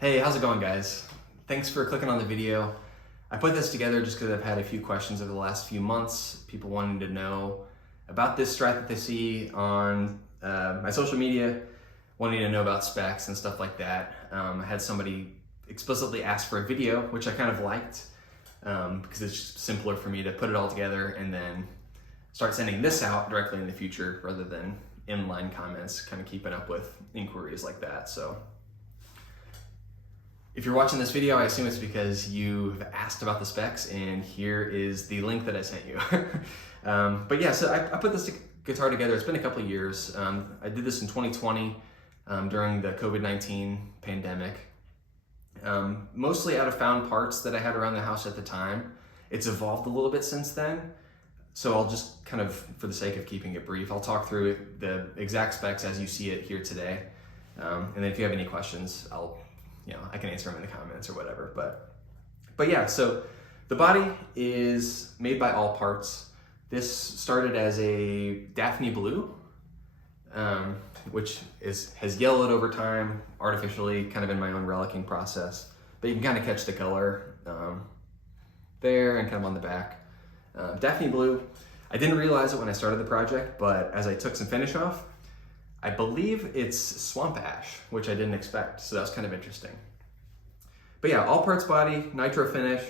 Hey, how's it going, guys? Thanks for clicking on the video. I put this together just because I've had a few questions over the last few months. People wanting to know about this Strat that they see on my social media, wanting to know about specs and stuff like that. I had somebody explicitly ask for a video, which I kind of liked because it's just simpler for me to put it all together and then start sending this out directly in the future rather than inline comments, kind of keeping up with inquiries like that. So if you're watching this video, I assume it's because you've asked about the specs, and here is the link that I sent you. But yeah, so I put this guitar together. It's been a couple of years. I did this in 2020 during the COVID-19 pandemic. Mostly out of found parts that I had around the house at the time. It's evolved a little bit since then. So I'll just kind of, for the sake of keeping it brief, I'll talk through the exact specs as you see it here today. And then if you have any questions, I can answer them in the comments or whatever. But yeah, so the body is made by All Parts. This started as a Daphne blue, which has yellowed over time artificially, kind of in my own relicing process. But you can kind of catch the color there and kind of on the back. Daphne blue, I didn't realize it when I started the project, but as I took some finish off, I believe it's swamp ash, which I didn't expect, so that was kind of interesting. But yeah, All Parts body, nitro finish.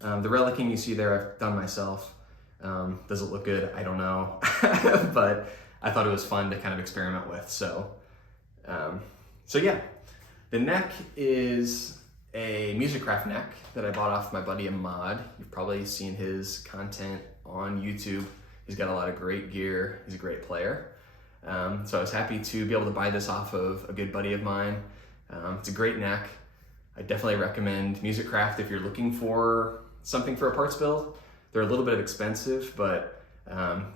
The relicing you see there, I've done myself. Does it look good? I don't know, but I thought it was fun to kind of experiment with. So yeah, the neck is a Musicraft neck that I bought off my buddy Ahmad. You've probably seen his content on YouTube. He's got a lot of great gear. He's a great player. So I was happy to be able to buy this off of a good buddy of mine. It's a great neck. I definitely recommend Musicraft if you're looking for something for a parts build. They're a little bit expensive, but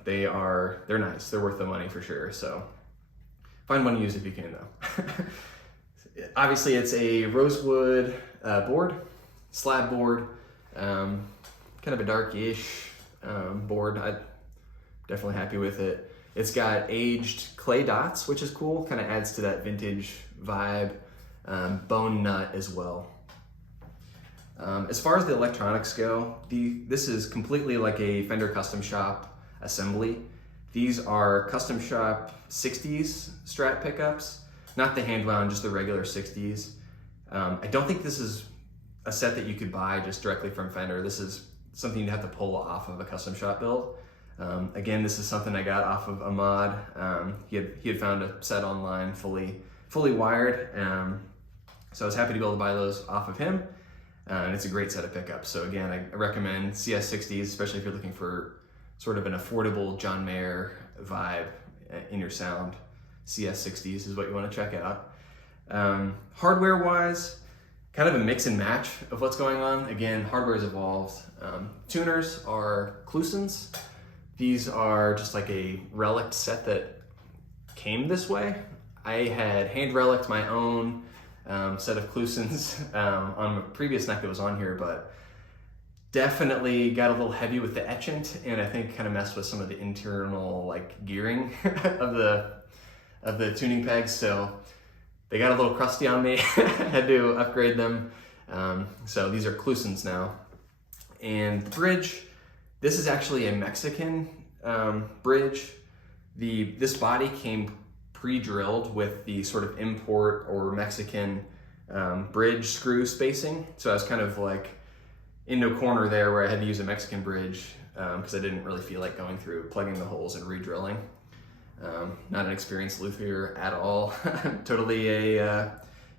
they're nice. They're worth the money for sure. So find one to use if you can though. Obviously it's a rosewood board, slab board, kind of a darkish board. I'm definitely happy with it. It's got aged clay dots, which is cool, kind of adds to that vintage vibe. Bone nut as well. As far as the electronics go, this is completely like a Fender Custom Shop assembly. These are Custom Shop 60s Strat pickups, not the hand wound, just the regular 60s. I don't think this is a set that you could buy just directly from Fender. This is something you'd have to pull off of a Custom Shop build. Again, this is something I got off of Ahmad. He had found a set online fully wired. So I was happy to be able to buy those off of him. And it's a great set of pickups. So again, I recommend CS60s, especially if you're looking for sort of an affordable John Mayer vibe in your sound. CS60s is what you want to check out. Hardware wise, kind of a mix and match of what's going on. Again, hardware has evolved. Tuners are Klusons. These are just like a Relic set that came this way. I had hand reliced my own set of Klusons on a previous neck that was on here, but definitely got a little heavy with the etchant, and I think kind of messed with some of the internal like gearing of the tuning pegs, so they got a little crusty on me. Had to upgrade them. So these are Klusons now. And the bridge, this is actually a Mexican bridge. This body came pre-drilled with the sort of import or Mexican bridge screw spacing. So I was kind of like in a corner there where I had to use a Mexican bridge because I didn't really feel like going through plugging the holes and re-drilling. Not an experienced luthier at all. Totally a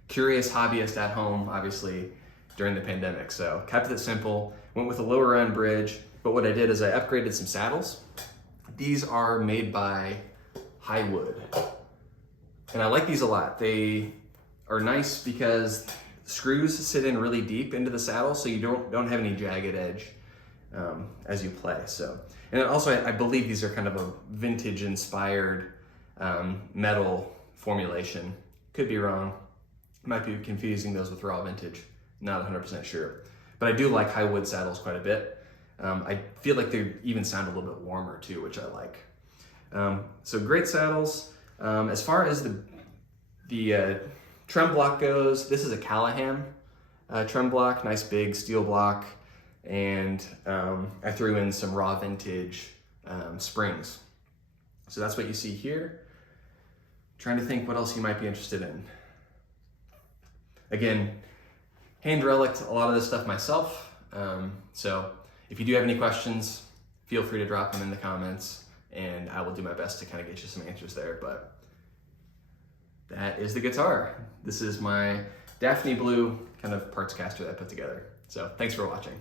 curious hobbyist at home, obviously, during the pandemic. So kept it simple, went with a lower end bridge, but what I did is I upgraded some saddles. These are made by Highwood. And I like these a lot. They are nice because screws sit in really deep into the saddle, so you don't have any jagged edge as you play. So, and also I believe these are kind of a vintage inspired metal formulation. Could be wrong. Might be confusing those with raw vintage. Not 100% sure. But I do like Highwood saddles quite a bit. I feel like they even sound a little bit warmer too, which I like. So great saddles. As far as the trem block goes, this is a Callahan trem block, nice big steel block, and I threw in some raw vintage springs. So that's what you see here. Trying to think what else you might be interested in. Again, hand reliced a lot of this stuff myself. So if you do have any questions, feel free to drop them in the comments and I will do my best to kind of get you some answers there. But that is the guitar. This is my Daphne blue kind of parts caster that I put together. So thanks for watching.